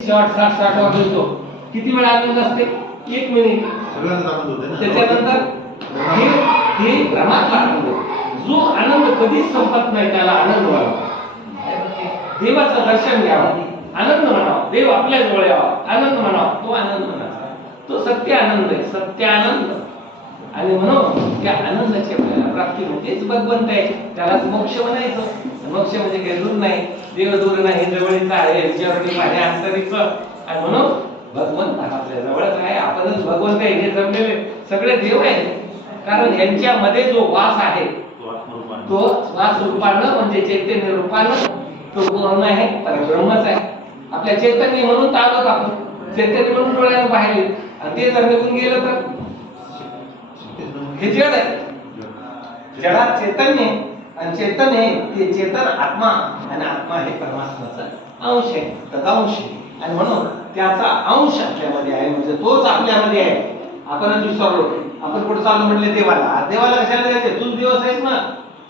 60 60 वाजता येतो. किती वेळ आनंद असते? 1 मिनिट. त्याच्यानंतर हे प्रमाणात आनंद. जो आनंद कधीच संपत नाही त्याला आनंद म्हणावा. देवाचं दर्शन घ्यावं, आनंद म्हणावा. देव आपल्या जवळ यावा, आनंद म्हणावा. तो आनंद म्हणावा. तो सत्य आनंद आहे, सत्य आनंद. आणि म्हणून त्या आनंदाची आपल्याला प्राप्ती म्हणजेच भगवंत आहे. त्यालाच मोक्ष म्हणायचं. मोक्ष म्हणजे काही दूर नाही, देव दूर नाही, जवळच आहे. याच्यावरती माझ्या अंतरीचं. आणि म्हणून भगवंत आपल्या जवळच आहे. आपणच भगवंत आहे. हे जमलेले सगळे देव आहेत. कारण यांच्यामध्ये जो वास आहे तो वास रूपानं म्हणजे चैतन्य रूपानं तो पूर्ण आहे, परब्रह्मच आहे. आपल्या चैतन्य म्हणून आलोत आपण. चैतन्य म्हणून डोळ्यानं पाहिले आणि ते जर निघून गेलं तर हे जड आहे. जडात चैतन्य आणि चैतन्य ते चेतन आत्मा आणि आत्मा हे परमात्म्याचा अंश आहे, तदांश आहे. आणि म्हणून त्याचा अंश आपल्यामध्ये आहे, म्हणजे तोच आपल्यामध्ये आहे. आपणच विसरलो. आपण कुठे चाललो म्हटले देवाला. देवाला कशाला जायचे? तूच दिवस आहेस ना.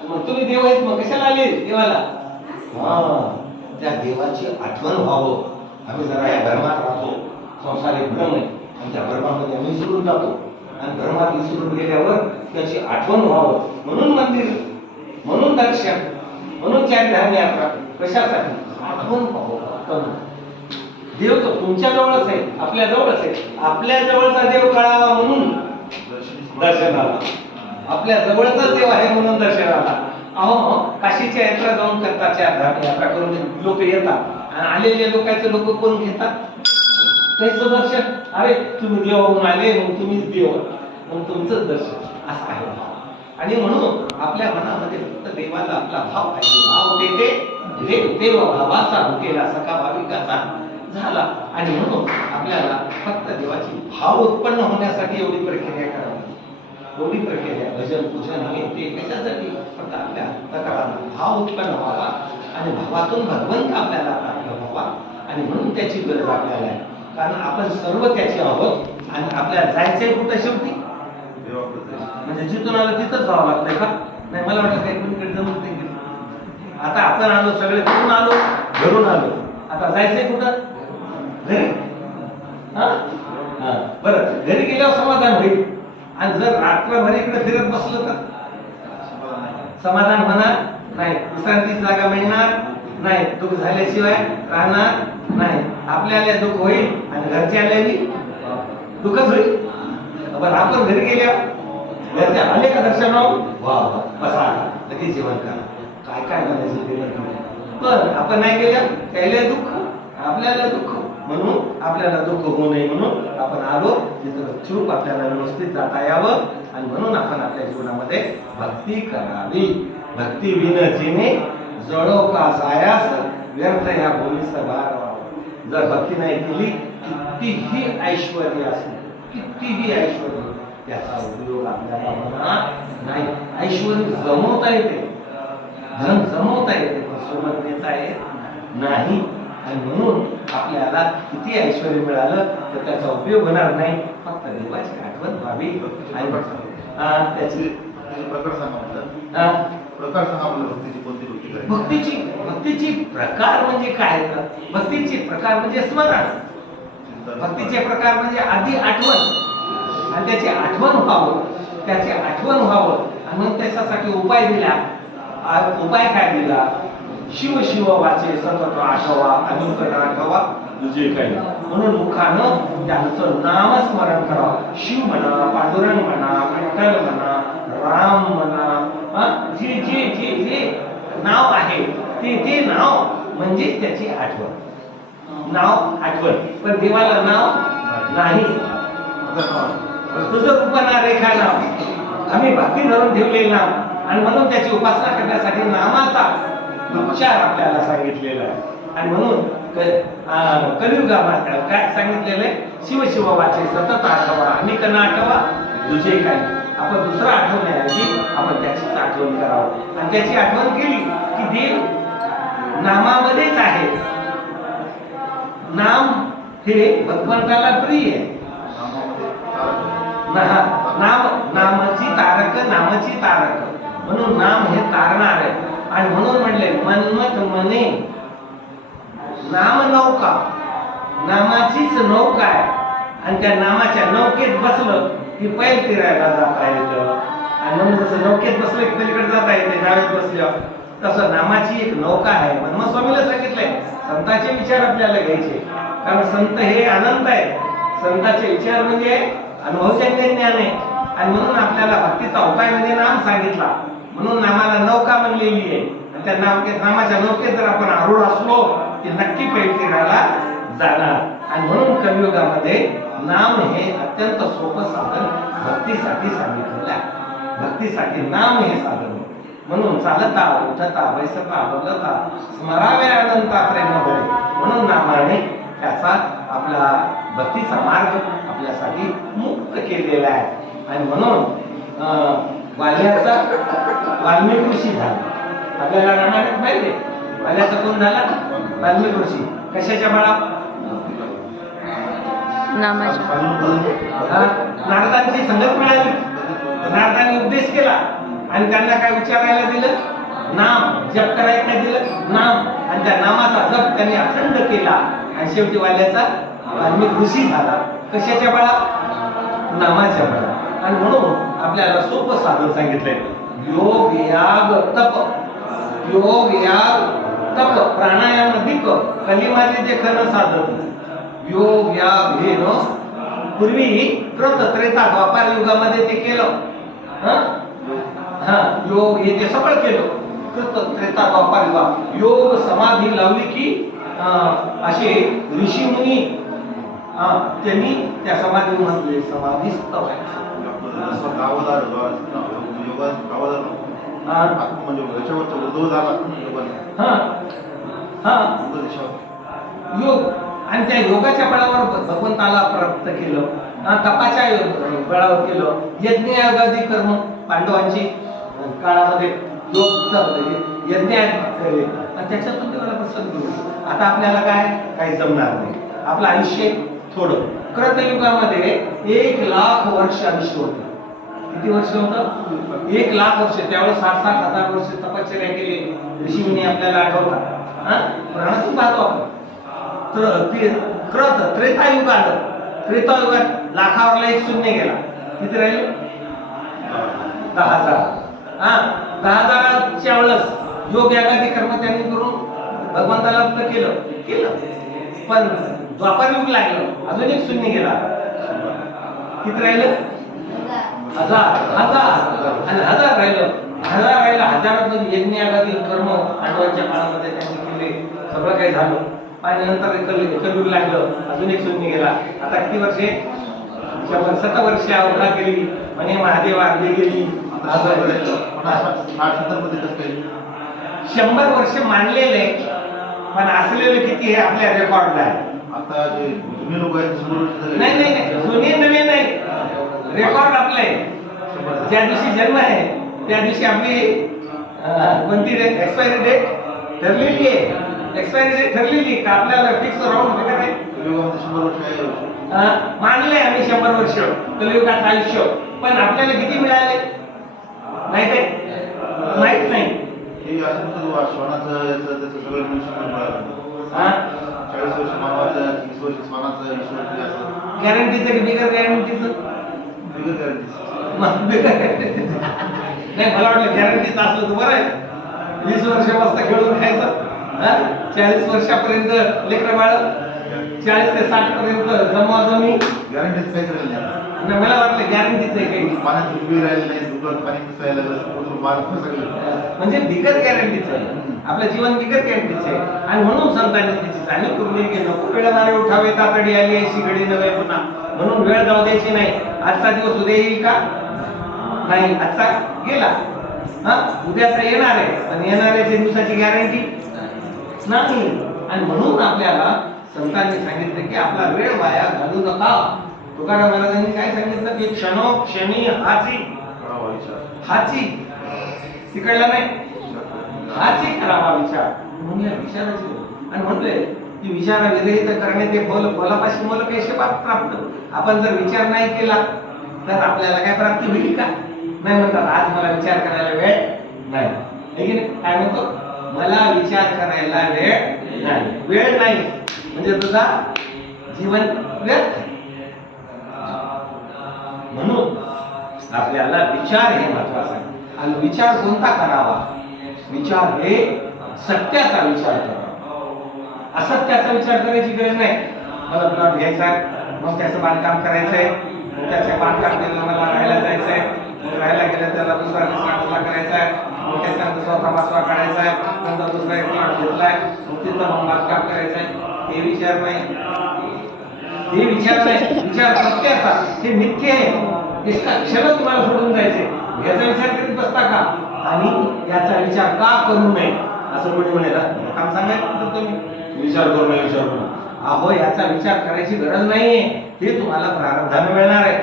मग तुम्ही देव आहेत, मग कशाला आले देवाला? त्या देवाची आठवण व्हावं. आम्ही जरा या भ्रमात राहतो. संसारिक भ्रम आहे आणि त्या भ्रमामध्ये आम्ही विसरून जातो. आणि भ्रमात विसरून गेल्यावर त्याची आठवण व्हावं म्हणून मंदिर, म्हणून दर्शन, म्हणून चारधाम यात्रा. कशासाठी? आठवण व्हावं. देव तर तुमच्या जवळच आहे, आपल्या जवळच आहे. आपल्या जवळचा देव कळावा म्हणून दर्शनाला. आपल्या जवळचा देव आहे म्हणून दर्शनाला. अहो, काशीच्या यात्रा जाऊन करतात, चारधाम यात्रा करून लोक येतात आणि आलेले लोकांचे लोक कोण घेतात? त्याचं दर्शन. अरे तुम्ही देवाहून आले, मग तुम्हीच देव, मग तुमचंच दर्शन. असं आहे. आणि म्हणून आपल्या मनामध्ये फक्त देवाला आपला भाव पाहिजे. भाव देते देव भावाचा भुकेला सखा भाविकाचा झाला. आणि म्हणून आपल्याला फक्त देवाची भाव उत्पन्न होण्यासाठी एवढी प्रक्रिया करावी. एवढी प्रक्रिया भजन पूजन हे ते कशासाठी? फक्त आपल्या अंतःकरणाला भाव उत्पन्न व्हावा आणि भावातून भगवंत आपल्याला प्राप्त व्हावा. आणि म्हणून त्याची गरज आपल्याला आहे. कारण आपण सर्व त्याचे आहोत. आणि आपल्याला जायचंय कुठं शेवटी? म्हणजे जिथून आलं तिथंच जावं लागतंय का? नाही, मला वाटतं काही कुणीकडे जमत नाही. आता आपण आलो, सगळे फिरून आलो, घरून आलो. आता जायचंय कुठं? घरी. बरं, घरी गेल्यावर समाधान होईल. आणि जर रात्रभर इकडे फिरत बसलं तर समाधान होणार नाही. विश्रांतीची जागा मिळणार नाही. दुःख झाल्याशिवाय राहणार नाही. आपल्याला दुःख होईल आणि घरच्यालाही दुःखच होईल. बरं, आपण घरी गेल्यावर घरच्या आले का दर्शनावर? वा बसा, लगेच जेवण करा. काय काय करायचं ते नाही. पण आपण नाही गेल्या त्याला दुःख, आपल्याला दुःख. म्हणून आपल्याला दुःख होऊ नये म्हणून आपण आलो तिथं चूप आपल्याला व्यवस्थित जाता यावं. आणि म्हणून आपण आपल्या जीवनामध्ये भक्ती करावी. भक्ती विन जिने जळो का जायास व्यर्थ या भूमीस भार व्हावं. जर भक्ती नाही केली, कितीही ऐश्वर्य असेल, कितीही ऐश्वर्य, त्याचा उपयोग आपल्याला होणार नाही. ऐश्वर्य जमवता येते, धन जमवता येते, पण सोबत नेता येत नाही. आणि म्हणून आपल्याला किती ऐश्वर्य मिळालं तर त्याचा उपयोग होणार नाही. फक्त देवाची आठवण व्हावी. आणि त्याची प्रकार सांगा भक्तीची प्रकार म्हणजे काय? भक्तीचे प्रकार म्हणजे स्मरण. भक्तीचे प्रकार म्हणजे आधी आठवण आणि त्याची आठवण व्हावं, त्याची आठवण व्हावं. आणि मग त्याच्यासाठी उपाय दिला. उपाय काय दिला? शिव शिव वाचे सतत आठवा, अनुकरण आठवा तुझे काही. म्हणून मुखानं त्यांचं नामस्मरण करावं. शिव म्हणा, पांडुरंग म्हणा, विठ्ठल म्हणा, राम म्हणा, जे जे जे जे नाव आहे ते नाव म्हणजे त्याची आठवण. नाव आठवण. पण देवाला नाव नाही. तुझं रूपना रेखा नाव आम्ही भक्ती धरून ठेवलेले नाव. आणि म्हणून त्याची उपासना करण्यासाठी नामाचा उच्चार आपल्याला सांगितलेला आहे. आणि म्हणून कलियुगामध्ये काय सांगितलेलं आहे? शिव शिव वाचे सतत आठवा, अनेक न आठवा तुझे काय. आपण दुसरं आठवण्याऐवजी आपण त्याचीच आठवण करावं. आणि त्याची आठवण केली की देव नामामध्येच आहे. नाम हे भगवंताला प्रिय आहे. नामाची तारक म्हणून नाम हे तारणार आहे. आणि म्हणून म्हणले मनमत मने नाम नौका नामाचीच नौका आहे आणि त्या नामाच्या नौकेत बसलं की पैल फिरायला जाता येतं. आणि म्हणून जसं नौकेत बसलं की पलीकडे जाता येते नावेत बसल्यावर, तसं नामाची एक नौका आहे. म्हणून स्वामीला सांगितलंय संतांचे विचार आपल्याला घ्यायचे, कारण संत हे अनंत आहे. संतांचे विचार म्हणजे अनुभवजन्य ज्ञान आहे. आणि म्हणून आपल्याला भक्तीचा उपाय म्हणजे नाम सांगितला. म्हणून नामाला नौका म्हणलेली आहे. आणि त्या नामाच्या नौकेत जर आपण आरूढ असलो की नक्की पैल फिरायला जाणार. आणि म्हणून कलियुगामध्ये नाम हे अत्यंत सोपं साधन भक्तीसाठी सांगितलेलं आहे. भक्तीसाठी नाम हे साधन. म्हणून चालता उठता बैसता बोलता स्मरावे अनंता प्रेम भरे. म्हणून नामाने त्याचा आपला भक्तीचा मार्ग आपल्यासाठी मुक्त केलेला आहे. आणि म्हणून वाल्याचा वाल्मिक ऋषी झाला. आपल्याला रामायणात माहिती आहे वाल्याचा कोण झाला? वाल्मिक ऋषी. कशाच्या बाळा? नारदांची संगत मिळाली. नारदांनी उपदेश केला आणि त्यांना काय विचारायला दिलं? नाम जप करायला काय दिलं? नाम. आणि त्या नामाचा जप त्यांनी अखंड केला आणि शेवटी वाल्याचा वाल्मिक ऋषी झाला. कशाच्या बाळा? नामाच्या बाळा. आणि म्हणून आपल्याला सोपं साधन सांगितलंय. योग याग तप. योग याग तप प्राणायाम अधिक कलिमाचे जे खरं साधन. योग याग हे न पूर्वी कृत त्रेता द्वापार युगामध्ये ते केलं. योग हे ते सगळं केलं. कृत त्रेता द्वापार युगात योग समाधी लावली की असे ऋषी मुनी त्यांनी त्या समाधीमध्ये समाधीस्थ व्हायचे. योग आणि त्या योगाच्या बळावर भगवंताला प्राप्त केलं. तपाच्या बळावर केलं. यज्ञ यागादी कर्म पांडवांची काळामध्ये योग यज्ञ केले आणि त्याच्यातून देवाला प्रसन्न होईल. आता आपल्याला काय काही जमणार नाही. आपलं आयुष्य थोडं. कृतयुगामध्ये 1,00,000 वर्ष आयुष्य होतं. किती वर्ष होतं? 1,00,000 वर्ष. त्यावेळेस 60,000 वर्ष तपश्चर्या केली ऋषीमुनी आपल्याला आठवतात. पुराणातून पाहतो आपण. कृत त्रेतायुग आलं. त्रेतायुगात लाखावरला एक शून्य गेला. किती राहिले? 10,000. 10,000च्या वेळेस योग यागादी कर्म त्यांनी करून भगवंताला केलं. पण द्वापार युग लागलं, अजून एक शून्य गेला. किती राहिलं? 1000 आणि 1000 राहिलं. 1000 यज्ञ यागादी कर्म पांडवांच्या काळामध्ये त्यांनी केले. सगळं काही झालं आणि नंतर कलियुग लागलं, अजून एक शून्य गेला. आता किती वर्षे? 100 वर्ष अवघा केली म्हणे महादेव आरली गेली. 100 वर्ष मानलेले पण असलेले किती हे आपल्या रेकॉर्डला आहे. आता जे जुने लोक आहेत नाही जुने नवे नाही, रेकॉर्ड आपले. ज्या दिवशी जन्म आहे त्या दिवशी आपली कोणती एक्सपायरी डेट ठरलेली आहे. एक्सपायरी डेट ठरलेली का आपल्याला फिक्स राहून शकत नाही. मानले आम्ही 100 वर्ष कलियुगात आयुष्य, पण आपल्याला किती मिळाले माहित आहे? माहित नाही. हे असं श्वानाचं त्याचं सगळं 40 वर्ष मानवाचं, 30 वर्ष श्वानाचं, 20 वर्ष असं. गॅरंटीचं की बिगर गॅरंटीचं? बिगर गॅरंटी. नाही, मला वाटलं गॅरंटीचं असलं तर बरं आहे. 20 वर्ष मस्त खेळून खायचं. 40 वर्षापर्यंत लेकरं बाळ, 40 ते 60 पर्यंत जमवा जमी. गॅरंटीच काहीच राहिलं नाही. मला वाटलं गॅरंटीच आहे काही. पाण्यात उभी राहिलं नाही, दुधात पाणी मिसळायला म्हणजे बिगर गॅरंटीच आहे. आपलं जीवन बिगर गॅरंटीच आहे. आणि म्हणून संतांनी त्याची जाणीव करून दिली की नको वेळ मारे उठावे तातडी आली अशी घडी नव्हे पुन्हा. म्हणून वेळ जाऊ द्यायची नाही. आजचा दिवस उद्या येईल का? नाही, आजचा गेला. उद्याचा येणार आहे, पण येणाऱ्या दिवसाची गॅरंटी नाही. आणि म्हणून आपल्याला संतांनी सांगितलं की आपला वेळ वाया घालू नका. तुकाराम महाराजांनी काय सांगितलं की क्षणोक्षणी हाची तिकडला नाही, हाची करावा विचार. म्हणून या विचाराची आणि म्हणतोय की विचारा विरहित करणे ते फलापाशी मोल कैसे प्राप्त. आपण जर विचार नाही केला तर आपल्याला काय प्राप्ती होईल का? नाही. म्हणतात आज मला विचार करायला वेळ नाही. काय म्हणतो? मला विचार करायला वेळ नाही. वेळ नाही म्हणजे तुझा जीवन व्यर्थ आहे. म्हणून आपल्याला विचार हे महत्वाचा आहे. आणि विचार कोणता करावा? विचार हे सत्याचा विचार करावा. असत्याचा विचार करायची गरज नाही. मला प्लॉट घ्यायचा आहे, मग त्याचं बांधकाम करायचंय, मग त्याचे बांधकाम केलं, मला राहायला जायचंय, मग राहायला गेलं त्याला दुसरा तिसरा मजला करायचा आहे, मग त्याच्यानंतर चौथा पाचवा काढायचा आहे, नंतर दुसरा एक प्लॉट घेतलाय, मग तिथं मग बांधकाम करायचंय. हे विचार नाही, हे विचार नाही. विचार सत्याचा, हे मिथ्य आहे. एका क्षणात तुम्हाला सोडून जायचे. याचा विचार करीत बसता का? आणि याचा विचार का करू नये असं कोणी म्हणेल? काम सांगायचं तुम्ही विचार करू नये, विचार करू. अहो, याचा विचार करायची गरज नाहीये. हे तुम्हाला प्रारब्धाने मिळणार आहे.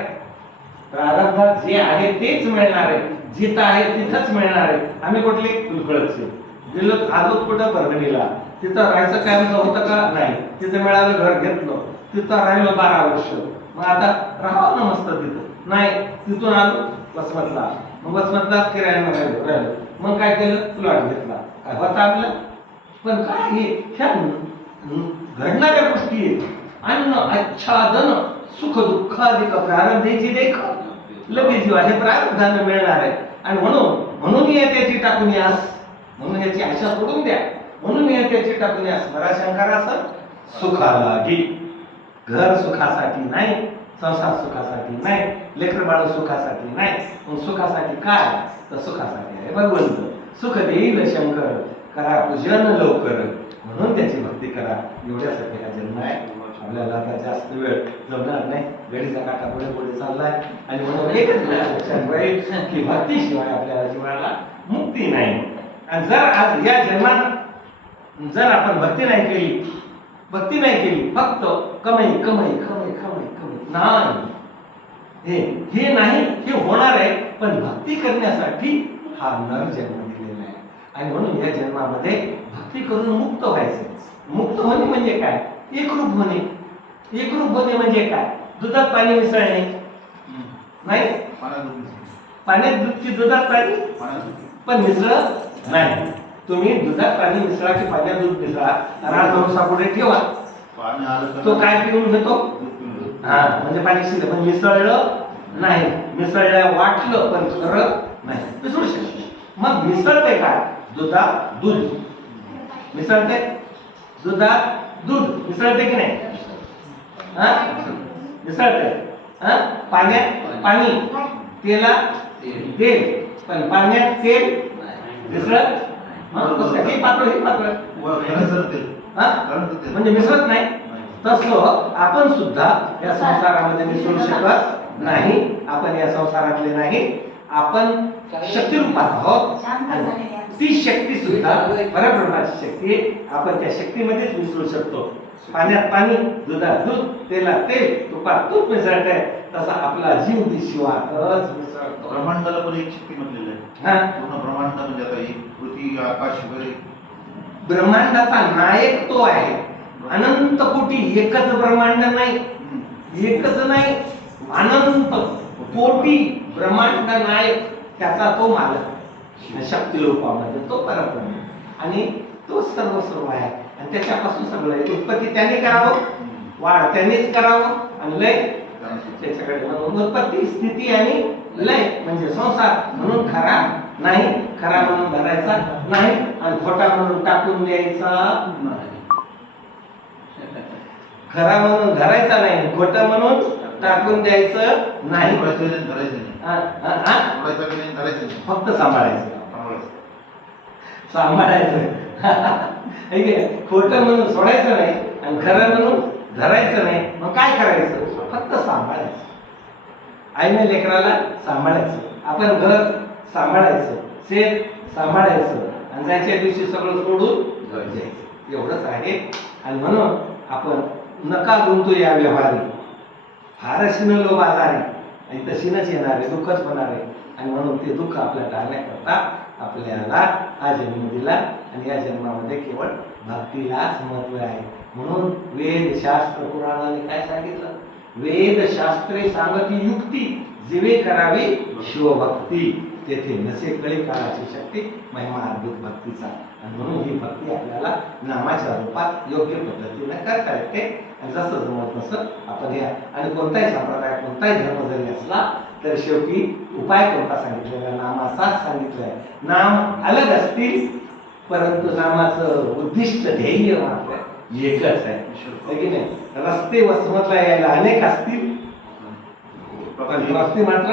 प्रारब्धात जे आहे तेच मिळणार आहे. जिथं आहे तिथंच मिळणार आहे. आम्ही कुठले कुलकळचे गेलो, आलो कुठं परभणीला, तिथं राहायचं काय आमचं होतं का? नाही. तिथं मिळालं, घर घेतलं, तिथं राहिलो 12 वर्ष. मग आता राहावं ना मस्त तिथं. नाही, तिथून आलो वसमतला, मग वसमतला किरायानं राहिलो. मग काय केलं? प्लॉट घेतला. काय होता आपलं? पण काय हे ह्या घडणाऱ्या गोष्टी आहेत. अन्न आच्छादन सुख दुःखाधिक प्रारब्धेची देख लगेच जीवा, हे प्रारब्धाने मिळणार आहे. आणि म्हणून त्याची टाकून यास, म्हणून याची आशा सोडून द्या. म्हणून त्याची टाकून यास बरा शंकराचं सुखाला की घर सुखासाठी नाही, संसार सुखासाठी नाही, लेकर बाळ सुखासाठी नाही. मग सुखासाठी काय? तर सुखासाठी आहे भगवंत. सुख देईल शंकर, करा पूजन लवकर, म्हणून त्याची भक्ती करा. एवढ्यासाठी हा जन्म आहे. आपल्याला आता जास्त वेळ जमणार नाही, घडीचा काटा पुढे पुढे चाललाय. आणि म्हणून एकच लक्षात राहील की भक्तीशिवाय आपल्याला जीवनाला मुक्ती नाही. आणि जर आज या जन्मात जर आपण भक्ती नाही केली, फक्त कमाई कमाई कमाई कमाई कमाई नाही, हे नाही, हे होणार आहे. पण भक्ती करण्यासाठी हा नर जन्म दिलेला आहे. आणि म्हणून या जन्मामध्ये भक्ती करून मुक्त व्हायचं. मुक्त होणे म्हणजे काय? एकरूप होणे. एकरूप होणे म्हणजे काय? दुधात पाणी मिसळणे नाही, पाण्यात दूध की दुधात पाणी पण मिसळत नाही. तुम्ही दुधात पाणी मिसळा की पाण्यात दूध मिसळा, राजहंसा पुढे ठेवा, तो काय पिऊन घेतो? हा, म्हणजे पाणी शिरलं पण मिसळलं नाही. मिसळलं वाटलं पण खरं नाही, मिसळू शकत. मग मिसळते काय? दुधात दूध मिसळते, दुधात दूध मिसळते की नाही? मिसळते. पाण्यात पाणी, तेलात तेल, पण पाण्यात तेल मिसळत हे पातळ, हे पातळ म्हणजे मिसळत नाही. तसं आपण सुद्धा या संसारामध्ये मिसळू शकत नाही. आपण या संसारातले नाही, आपण शक्तिरूपात आहोत. ती शक्ती सुद्धा परब्रह्माची शक्ती, आपण त्या शक्तीमध्येच मिसळू शकतो. पाण्यात पाणी, दुधात दूध, तेलात तेल, तुपात तूप मिसळत आहे. तसा आपला जीव दिशिवातच मिसळतो. ब्रह्मांडाला पण एक शक्ती म्हटलेलं आहे. पूर्ण ब्रह्मांड म्हणजे आता ही पृथ्वी आकाश वगैरे, ब्रह्मांडाचा नायक तो आहे. अनंत कोटी, एकच ब्रह्मांड नाही, एकच नाही, अनंत कोटी ब्रह्मांड नायक, त्याचा तो मालक शक्ती रूपामध्ये, तो परब्रह्म. आणि तो सर्व आहे. आणि त्याच्यापासून सगळं आहे. उत्पत्ती त्याने करावं, वाढ त्यानेच करावं, आणि लय त्याच्याकडे. म्हणून उत्पत्ती, स्थिती आणि लय म्हणजे संसार. म्हणून खरा नाही, खरा म्हणून धरायचा नाही, आणि खोटा म्हणून टाकून द्यायचा नाही. खरा म्हणून धरायचा नाही, खोटं म्हणून टाकून द्यायचं नाही. फक्त सांभाळायचं. खोटं म्हणून सोडायचं नाही, आणि खरं म्हणून धरायचं नाही. मग काय करायचं? फक्त सांभाळायचं. आईने लेकराला सांभाळायचं, आपण घर सांभाळायचं, शेत सांभाळायचं, आणि जायच्या दिवशी सगळं सोडून जायचं. एवढंच आहे. आणि म्हणून आपण नका गुंतू या व्यवहारी, फारच लो बाजारी, आणि तशीनच येणार आहे, दुःखच होणार आहे. आणि म्हणून ते दुःख आपल्याला टाळण्याकरता आपल्याला हा जन्म दिला. आणि या जन्मामध्ये केवळ भक्तीलाच महत्व आहे. म्हणून वेद शास्त्र पुराणाने काय सांगितलं? वेद शास्त्रे सांगती युक्ती, जीवे करावी शिवभक्ती, तेथे नसे कळी काळाची शक्ती, महिमा अद्भुत भक्तीचा. आणि म्हणून ही भक्ती आपल्याला नामाच्या रूपात योग्य पद्धतीने करता येते. आणि जसं जमत तसं आपण या आणि कोणताही संप्रदाय कोणताही धर्म जरी असला तर शेवटी उपाय कोणता सांगितलेला नामाचाच सांगितलाय. नाम अलग असतील परंतु नामाचं उद्दिष्ट ध्येय मात्र एकच आहे की नाही. रस्ते वसमतला यायला अनेक असतील पण रस्ते मात्र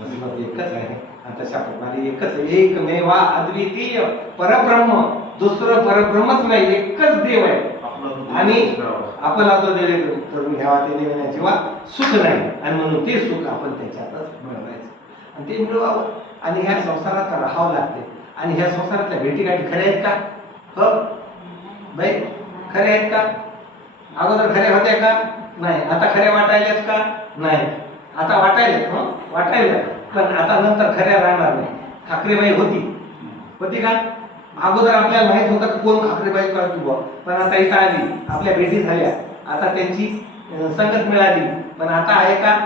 वसमत एकच आहे. आणि तशा प्रकारे एकच एकमेवा अद्वितीय परब्रह्म, दुसरं परब्रह्मच नाही, एकच देव आहे. आणि आपला तो देव करून घ्यावा ते देण्याशिवाय सुख नाही. आणि म्हणून ते सुख आपण त्याच्यातच मिळवायचं आणि ते मिळवावं. आणि ह्या संसारात राहावं लागते. आणि ह्या संसारातल्या भेटीगाठी खऱ्या आहेत का? हो बाई खऱ्या आहेत का? अगोदर खऱ्या होत्या का? नाही. आता खऱ्या वाटायल्यात का? नाही. आता वाटायल्यात. वाटायला पण आता नंतर खऱ्या राहणार नाही. ठाकरेबाई होती का? अगोदर आपल्याला माहित होतं की कोण ठाकरेबाई करतो बुवा, पण आता इथं आली, आपल्या भेटी झाल्या, आता त्यांची संगत मिळाली, पण आता आहे का?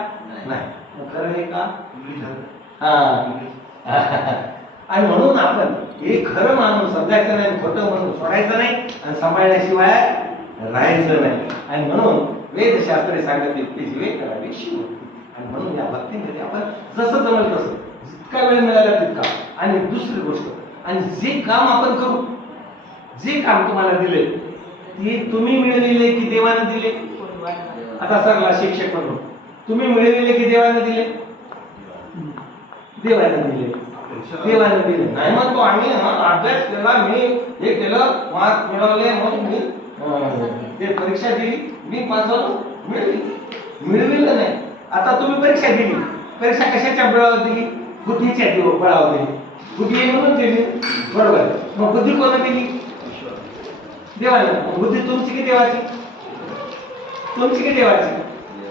नाही. खरं आहे का? हा. आणि म्हणून आपण हे खरं मानून समजायचं नाही, खोटं म्हणून सोडायचं नाही आणि सांभाळल्याशिवाय राहायचं नाही. आणि म्हणून वेदशास्त्रे सांगत युक्ती जीवे करावी शिवभक्ती. आणि म्हणून या भक्तीमध्ये आपण जसं जमल तसं जितका वेळ मिळाला तितका. आणि दुसरी गोष्ट, आणि जे काम आपण करू, जे काम तुम्हाला दिले ते तुम्ही मिळविले की देवाने दिले? आता सरला शिक्षक म्हणून तुम्ही मिळविले की देवाने दिले? देवाने दिले. देवाने दिले. नाही म्हणतो आम्ही अभ्यास केला, मी हे केलं, मार्क मिळवले, मग मी ते परीक्षा दिली, मी पास झालो, मिळविलं नाही. आता तुम्ही परीक्षा दिली, परीक्षा कशाच्या बळावर दिली? बुद्धीच्या बळावर दिली. बुद्धी म्हणून दिली, बरोबर. मग बुद्धी कोणा दिली? देवाने. बुद्धी तुमची की देवाची? तुमची की देवाची?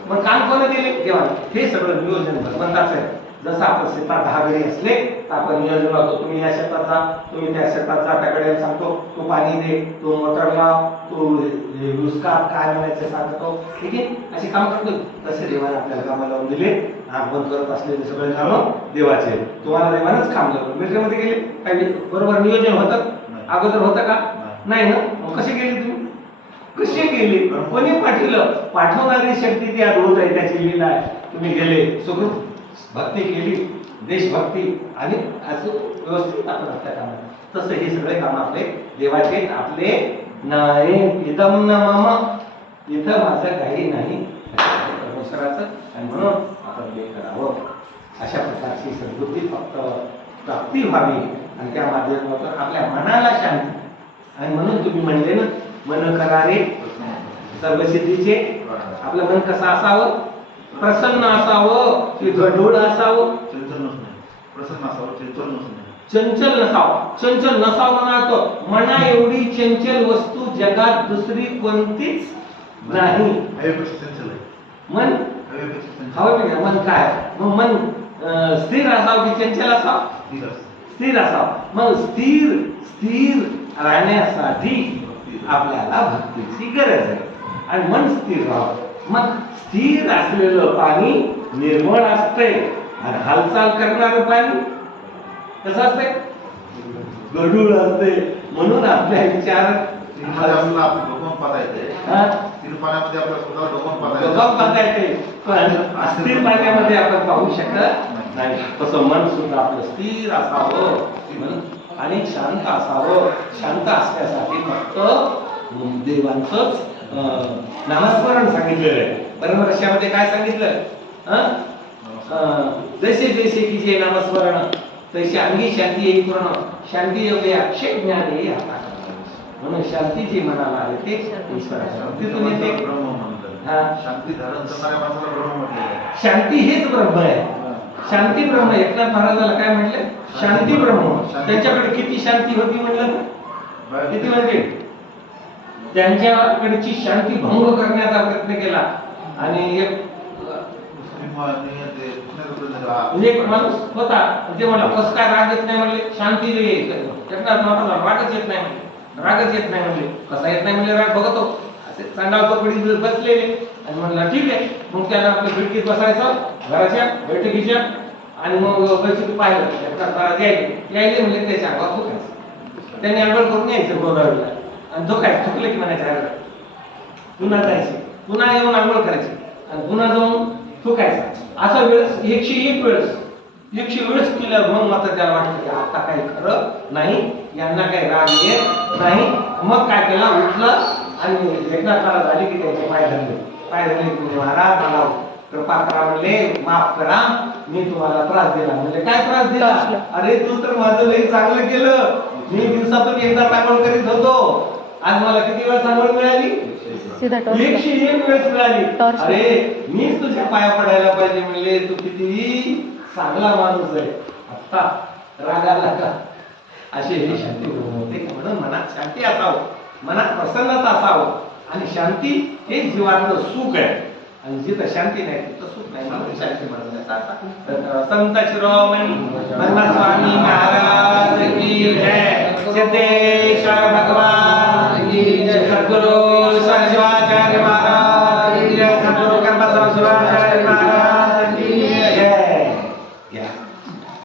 मग काम कोणा दिले? देवाने. हे सगळं नियोजन भगवंताचं आहे. जसं आपण शेतात 10 गडी असले तर आपण नियोजन लावतो, तुम्ही या शेतात जा, तुम्ही त्या शेतात जा, त्याकडे सांगतो तू पाणी दे, तू मोटर लाव, तू उसकात काय म्हणायचं सांगतो, ठीक आहे. असे काम करतो. तसे देवाने आपल्याला कामाला लावून दिले. आपण करत असलेले सगळे काम देवाचे. तुम्हाला देवानच काम लावलं. मिलिटरीमध्ये गेले काही बरोबर नियोजन होतं? अगोदर होतं का? नाही ना. मग कसे गेले तुम्ही? कसे गेले? कोणी पाठवलं? पाठवणारी शक्ती ती अद्भुत आहे, त्याची लीला आहे. तुम्ही गेले, सुखरूप भक्ती केली, देशभक्ती, आणि असं व्यवस्थित आपण आपल्या कामात. तसं हे सगळे काम आपले देवाचे. आपले नाही इदम न मम, इथं माझं काही नाही, परमेश्वराचं. आणि म्हणून आपण हे करावं. अशा प्रकारची सद्बुद्धी फक्त प्राप्ती व्हावी आणि त्या माध्यमातून आपल्या मनाला शांती. आणि म्हणून तुम्ही म्हणले ना, मन करारे सर्वसिद्धीचे. आपलं मन कसं असावं? प्रसन्न असावं की गढूळ असावं? प्रसन्न असावं, चंचल नसावं. चंचल नसावं म्हणातो. मना एवढी चंचल वस्तू जगात दुसरी कोणतीच नाही. मन हवे मन काय? मग मन स्थिर असावं की चंचल असावं? स्थिर असावं. मग स्थिर राहण्यासाठी आपल्याला भक्तीची गरज आहे. आणि मन स्थिर राहावं. मग स्थिर असलेलं पाणी निर्मळ असते आणि हालचाल करणारं पाणी कसं असते? गढूळ असते. म्हणून आपल्या विचार पण अस्थिर पाण्यामध्ये आपण पाहू शकत नाही. तसं मन सुद्धा आपलं स्थिर असावं आणि शांत असावं. शांत असण्यासाठी फक्त देवांचंच नामस्मरण सांगितलेलं आहे. बरोबर. अशामध्ये काय सांगितलं? जैसे जैसे कीजिए नामस्मरण तैसे अंगी शांती येई पूर्ण. शांती योगे अक्षय ज्ञान येई आता. म्हणून शांती जी मनाला आली ते ईश्वराच्या तिथून येते. शांती धारण करणाऱ्या माणसाला ब्रह्म म्हटलेलं आहे. शांती हेच ब्रह्म आहे. शांती ब्रह्म. एकनाथ महाराजाला काय म्हटले? शांती ब्रह्म. त्यांच्याकडे किती शांती होती म्हणलं? किती म्हणजे त्यांच्याकडची शांती भंग करण्याचा प्रयत्न केला. आणि एक माणूस होता, ते म्हणला कसं काय राग येत नाही म्हणले? शांती एकनाथ महाराजाला रागच येत नाही म्हणले. रागच येत नाही म्हणले. कसा येत नाही म्हणले? राग बघतो असे चांडाळ चौकडी बसलेले. आणि म्हणला ठीक आहे. मग त्याला आपल्या खिडकीत बसायचं घराच्या बैठकीच्या. आणि मग बैठकीत पाहिलं एकनाथ महाराज यायले म्हणले, त्याच्या अंगावर फुकायचं. त्यांनी आंघोळ करून यायचं गोदावरीला आणि झोकायचं, थुकलं की म्हणायचं अरे पुन्हा जायचे, पुन्हा येऊन आंघोळ करायची आणि पुन्हा जाऊन थुकायचं. असा वेळेस 101 वेळेस 100 वेळेस केल्यावर मग मात्र त्याला वाटलं की आता काही खरं नाही, यांना काही राग येत नाही. मग काय केला, उठलं आणि एकनाथाला झाली की त्याचे पाय धरले की म्हणजे महाराज मला कृपा करा, म्हणले माफ करा, मी तुम्हाला त्रास दिला. म्हणजे काय त्रास दिला? अरे तू तर माझं लई चांगलं केलं, मी दिवसातून एकदा आंघोळ करीत होतो, आज मला किती वेळेस आंघोळ मिळाली? 101 वेळेस मिळाली. अरे मीच तुझ्या पाया पडायला पाहिजे, म्हणले तू किती चांगला माणूस आहे. आता रागाला का? अशी ही शांती होते. म्हणून मनात शांती असावं, मनात प्रसन्नता असावं, आणि शांती हे जीवातलं सुख आहे. आणि जिथं शांती नाही तिथं सुख नाही. मला शांती म्हणण्याचा संत शिरोमणी ब्रह्मस्वामी महाराज की जय, सिद्धेश्वर भगवान की जय, सद्गुरु शिवाचार्य महाराज